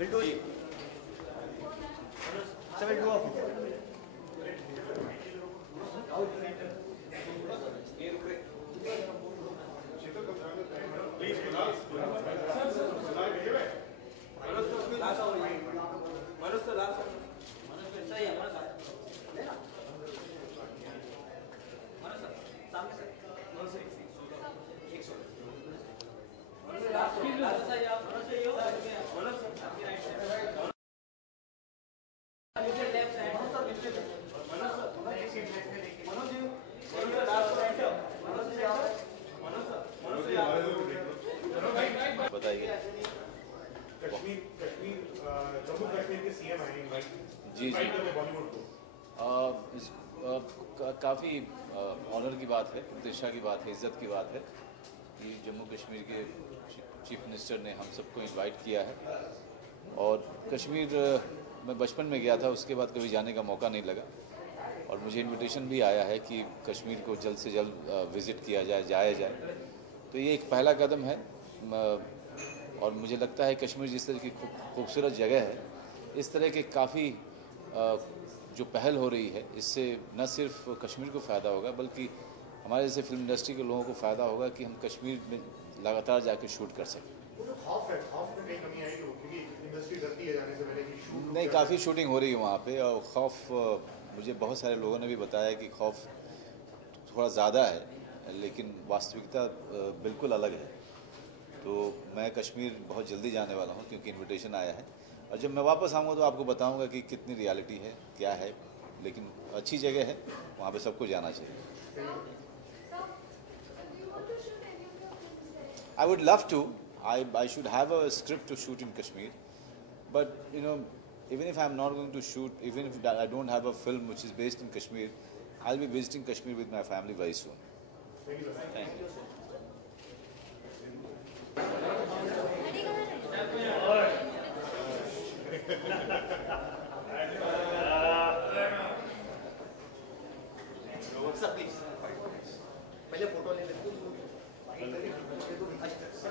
बिल्टू जी चलो गो बताइए। जम्मू कश्मीर के सीएम आए जी जी बॉलीवुड को काफ़ी ऑनर की बात है, प्रतिष्ठा की बात है, इज़्ज़त की बात है कि जम्मू कश्मीर के चीफ मिनिस्टर ने हम सबको इनवाइट किया है। और कश्मीर मैं बचपन में गया था, उसके बाद कभी जाने का मौका नहीं लगा और मुझे इनविटेशन भी आया है कि कश्मीर को जल्द से जल्द विज़िट किया जाए, जाया जाए। तो ये एक पहला कदम है और मुझे लगता है कश्मीर जिस तरह की खूबसूरत जगह है, इस तरह के काफ़ी जो पहल हो रही है, इससे न सिर्फ कश्मीर को फ़ायदा होगा बल्कि हमारे जैसे फिल्म इंडस्ट्री के लोगों को फ़ायदा होगा कि हम कश्मीर में लगातार जाकर शूट कर सकें। नहीं, काफ़ी शूटिंग हो रही है वहाँ पे और खौफ, मुझे बहुत सारे लोगों ने भी बताया कि खौफ थोड़ा ज़्यादा है, लेकिन वास्तविकता बिल्कुल अलग है। तो मैं कश्मीर बहुत जल्दी जाने वाला हूँ क्योंकि इनविटेशन आया है और जब मैं वापस आऊँगा तो आपको बताऊँगा कि कितनी रियलिटी है, क्या है, लेकिन अच्छी जगह है, वहाँ पे सबको जाना चाहिए। I would love to. I should have a script to shoot in Kashmir, but you know, even if I'm not going to shoot, even if I don't have a film which is based in Kashmir, I'll be visiting Kashmir with my family very soon. Thank you. पहले फोटो ले लेते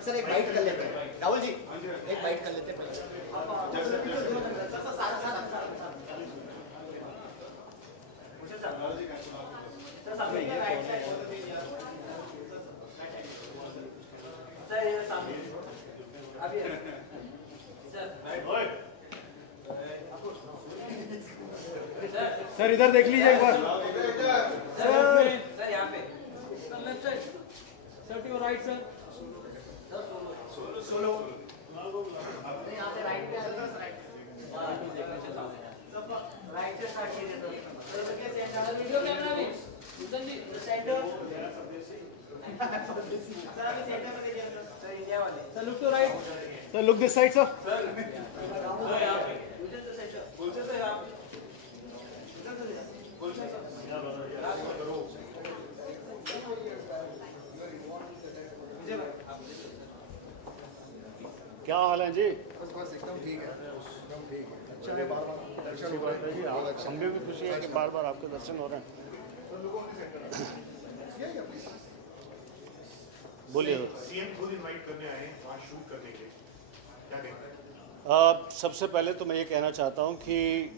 सर, एक बाइट कर लेते हैं राहुल जी, एक बाइट कर लेते हैं पहले। सर इधर देख लीजिए एक बार। सर यहाँ पे left side sir, to your right sir. सोलो यहाँ से राइट पे राइट से स्टार्ट कीजिए सर। वीडियो कैमरा में भूषण जी सेंटर सर, अभी सेंटर पे देखिए सर, इंडिया वाले sir, look to right sir look this side sir. क्या हाल है जी? बस एकदम ठीक है, एकदम ठीक है। अच्छा है, बार बार दर्शन हो रहे हैं। हमें भी खुशी है कि बार बार आपके दर्शन हो रहे हैं। बोलिए। सीएम खुद इनवाइट करने आए हैं वहाँ शूट करने के लिए, क्या कहते हैं? सबसे पहले तो मैं ये कहना चाहता हूँ कि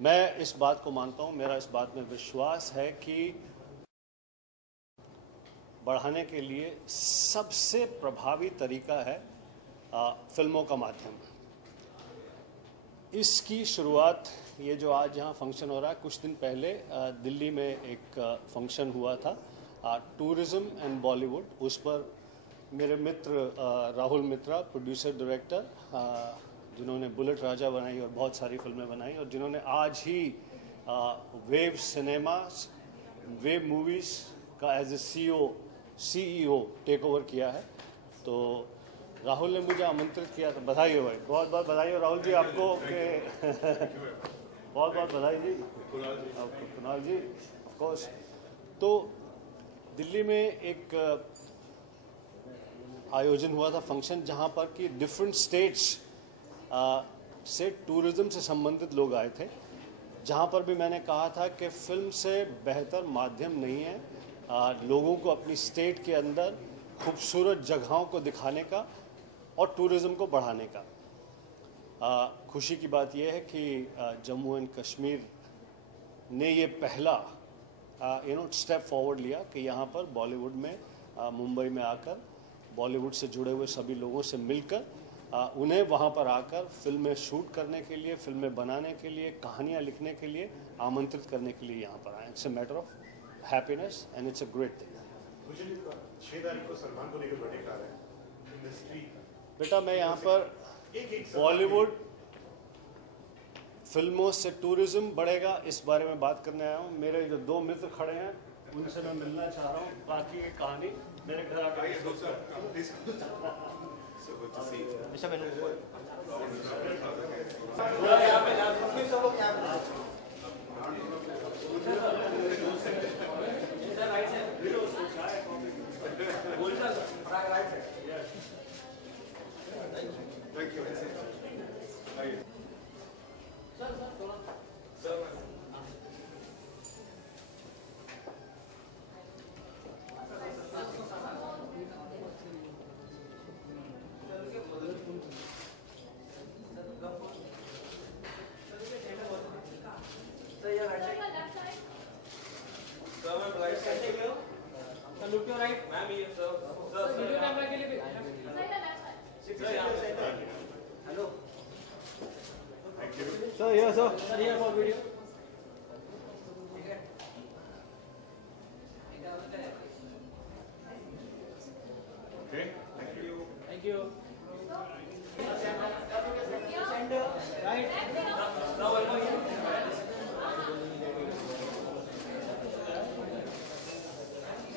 मैं इस बात को मानता हूँ, मेरा इस बात में विश्वास है कि बढ़ाने के लिए सबसे प्रभावी तरीका है फिल्मों का माध्यम। इसकी शुरुआत, ये जो आज यहाँ फंक्शन हो रहा है, कुछ दिन पहले दिल्ली में एक फंक्शन हुआ था टूरिज्म एंड बॉलीवुड। उस पर मेरे मित्र राहुल मित्रा, प्रोड्यूसर डायरेक्टर, जिन्होंने बुलेट राजा बनाई और बहुत सारी फिल्में बनाई और जिन्होंने आज ही वेव सिनेमास, वेव मूवीज़ का as a CEO take over किया है। तो राहुल ने मुझे आमंत्रित किया, तो बधाई हो भाई, बहुत बहुत बधाई हो राहुल जी आपको के बहुत बहुत बधाई जी आपको, कुणाल जी ऑफ कोर्स। तो दिल्ली में एक आयोजन हुआ था फंक्शन, जहां पर कि डिफरेंट स्टेट्स से टूरिज्म से संबंधित लोग आए थे, जहां पर भी मैंने कहा था कि फिल्म से बेहतर माध्यम नहीं है लोगों को अपनी स्टेट के अंदर खूबसूरत जगहों को दिखाने का और टूरिज्म को बढ़ाने का। खुशी की बात यह है कि जम्मू एंड कश्मीर ने ये पहला स्टेप फॉरवर्ड लिया कि यहाँ पर बॉलीवुड में मुंबई में आकर बॉलीवुड से जुड़े हुए सभी लोगों से मिलकर उन्हें वहाँ पर आकर फिल्में शूट करने के लिए, फिल्में बनाने के लिए, कहानियाँ लिखने के लिए आमंत्रित करने के लिए यहाँ पर आए। It's a matter of happiness and it's a great thing. मुझे 6 तारीख को सलमान को लेकर बर्थडे कार्ड है इंडस्ट्री। बेटा मैं यहाँ पर बॉलीवुड फिल्मों से टूरिज्म बढ़ेगा इस बारे में बात करने आया हूँ। मेरे जो 2 मित्र खड़े हैं उनसे मैं मिलना चाह रहा हूँ। बाकी की कहानी मेरे घर आकर Look your right. Ma'am, here, sir. Video camera के लिए भी. Hello. Thank you. Sir, here, sir. Sir, here for video. Okay, thank you. Thank you. Right. Now,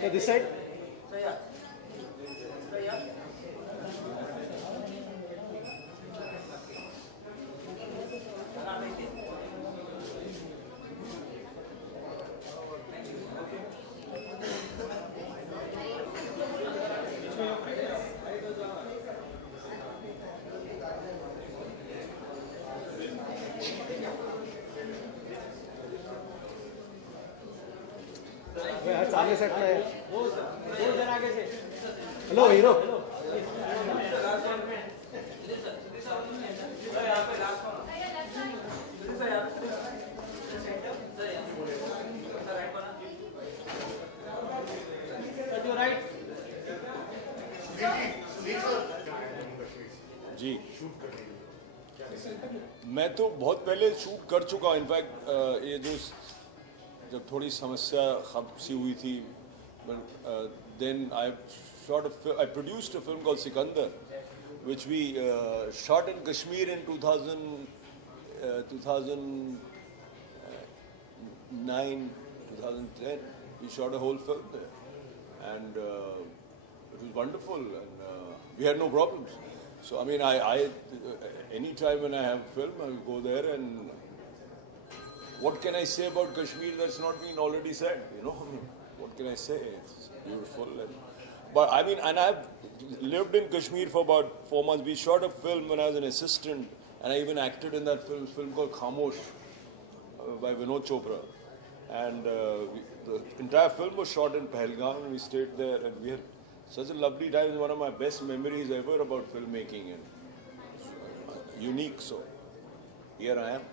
So this side. सामने सेट में वो जरा आगे से. Hello hero right. जी मैं तो बहुत पहले शूट कर चुका हूँ। इनफैक्ट ये जो जब थोड़ी समस्या खत्म सी हुई थी, then I produced a film called Sikandar, which we shot in Kashmir in 2009, 2010. We shot a whole film there, and it was wonderful, and we had no problems. So I mean, I any time when I have a film, I will go there and. What can I say about Kashmir that's not been already said? You know, I mean, what can I say? It's beautiful. But I mean, and I've lived in Kashmir for about 4 months. We shot a film when I was an assistant, and I even acted in that film called Khamosh by Vinod Chopra. And the entire film was shot in Pahalgam, and we stayed there, and we had such a lovely time. It's one of my best memories ever about filmmaking, and unique. So here I am.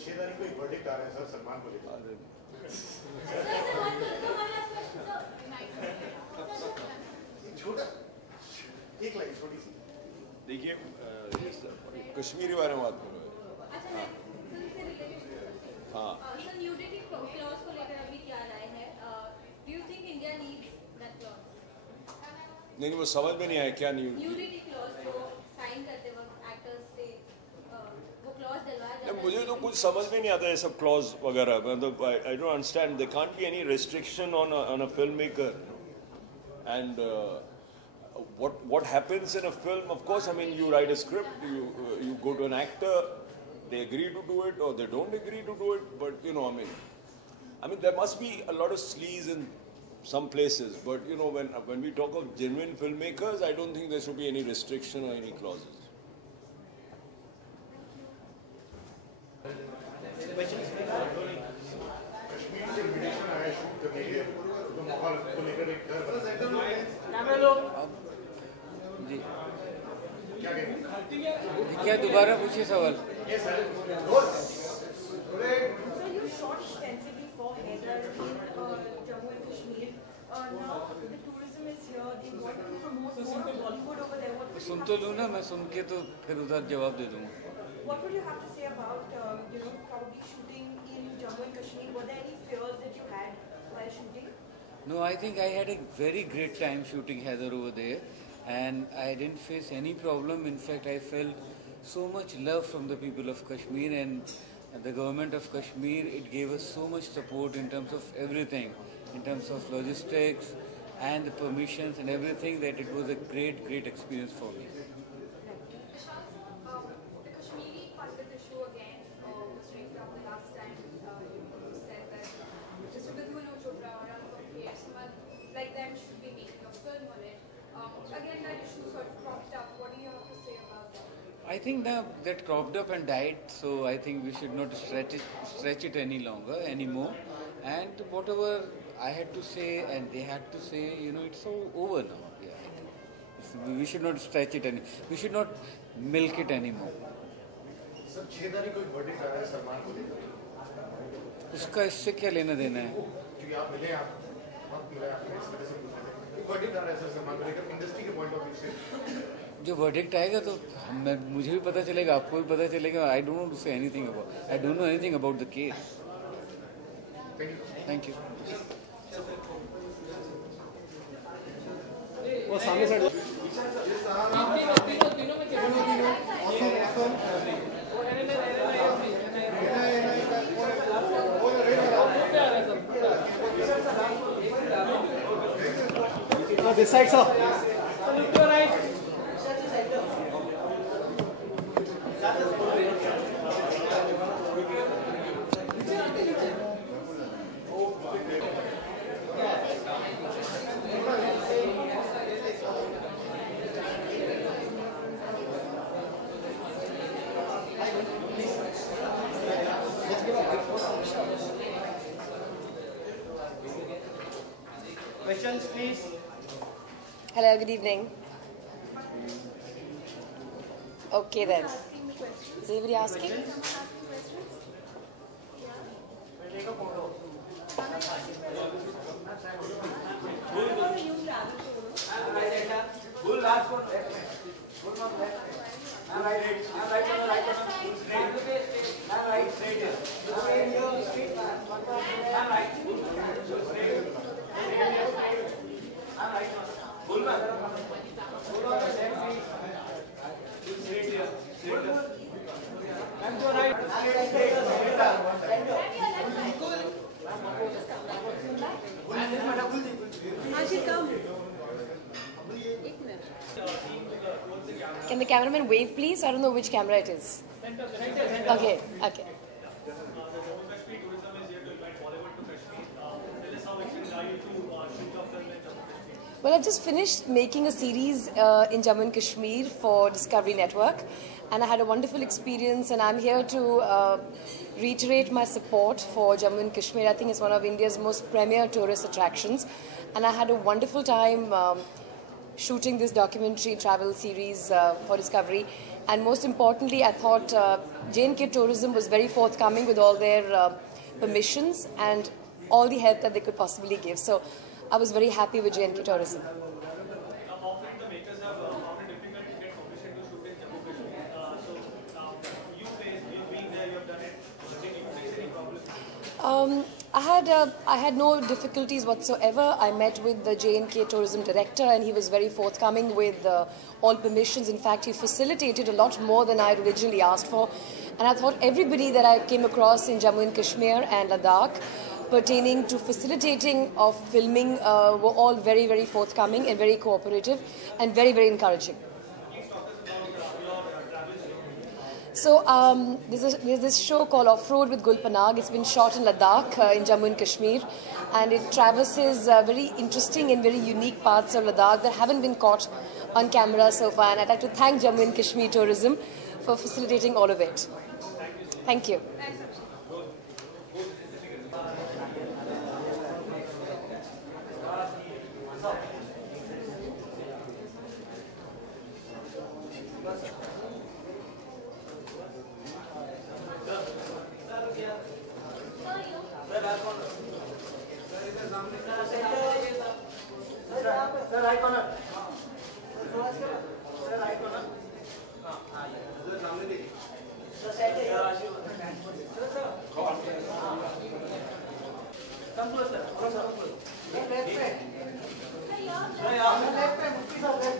6 तारीख को एक birthday card है सर सलमान को लेकर। छोटा एक लाइन छोटी सी। देखिए कश्मीरी बारे में बात करो। हाँ। न्यूडिटी क्लॉज को लेकर अभी क्या राय है? Do you think India needs that clause? नहीं वो समझ में नहीं आया क्या न्यूडिटी क्लॉज जो साइन करते वक्त एक्टर्स से वो क्लॉज डलवाया जाता है। मुझे तो कुछ समझ में नहीं आता ये सब क्लॉज वगैरह। मतलब I don't understand. There can't be any restriction on a film maker and what happens in a film, of course, I mean, you write a script, you go to an actor, they agree to do it or they don't agree to do it, but you know, I mean there must be a lot of sleaze in some places, but you know, when we talk of genuine filmmakers, I don't think there should be any restriction or any clauses. Kashmir से इन्विटेशन आया शूट करने के लिए, तो माहौल को लेकर एक डर बना। कैमरा लो। जी क्या कहेंगे? क्या दोबारा पूछिए सवाल? So you shot extensively for Hyder in Jammu and Kashmir. Now the tourism is here. They want to promote more of Bollywood over there. What would you सुन have तो to लूँ ना, मैं सुन के तो फिर उधर जवाब दे दूँगा. What would you have to say about probably shooting in Jammu and Kashmir? Were there any fears that you had while shooting? No, I think I had a very great time shooting Heather over there, and I didn't face any problem. In fact, I felt so much love from the people of Kashmir and the government of Kashmir. It gave us so much support in terms of everything, in terms of logistics and the permissions and everything, that it was a great experience for me. The Kashmiri Pandit issue again was raised up the last time. You said that just because Manu Chopra or Anupam Kher, someone like them should be making a film on it. Again, that issue sort of cropped up. What do you have to say about that? I think now that cropped up and died, so I think we should not stretch it anymore. And whatever I had to say and they had to say, it's all over now. Yeah, we should not stretch it we should not milk it anymore. Sir 6 तारीख को एक वर्डिक्ट आ रहा है सलमान को लेकर. उसका इससे क्या लेना देना है? क्योंकि आप मिले, आप मिले, आपने इस वजह से पूछा था. एक वर्डिक्ट आ रहा है सर सलमान को लेकर इंडस्ट्री के पॉइंट ऑफ व्यू से. जो वर्डिक्ट आएगा तो मुझे भी पता चलेगा, आपको भी पता चलेगा. I don't know to say anything about, I don't know anything about the case. Thank you. वो सामने साइड तीनों में this side, sir. Look to your right. Questions, please. Hello, good evening. Okay then. Is anybody asking? Can the cameraman wave, please? I don't know which camera it is. Okay, okay. Well, I've just finished making a series in Jammu and Kashmir for Discovery Network, and I had a wonderful experience, and I'm here to reiterate my support for Jammu and Kashmir. I think it's one of India's most premier tourist attractions, and I had a wonderful time shooting this documentary travel series for Discovery. And most importantly, I thought J&K Tourism was very forthcoming with all their permissions and all the help that they could possibly give. So I was very happy with J&K Tourism. Often the makers have found it difficult to get permission to shoot in Jammu Kashmir. So you being there, you have done it. Did you face any problems? I had no difficulties whatsoever. I met with the J&K Tourism Director, and he was very forthcoming with all permissions. In fact, he facilitated a lot more than I had originally asked for. And I thought everybody that I came across in Jammu and Kashmir and Ladakh pertaining to facilitating of filming were all very, very forthcoming and very cooperative and very, very encouraging. So there's this show called Off-Road with Gul Panag. It's been shot in Ladakh, in Jammu and Kashmir, and it traverses very interesting and very unique parts of Ladakh that haven't been caught on camera so far. And I'd like to thank Jammu and Kashmir Tourism for facilitating all of it. Thank you. Left पे मुफ्ती साहब लेफ्ट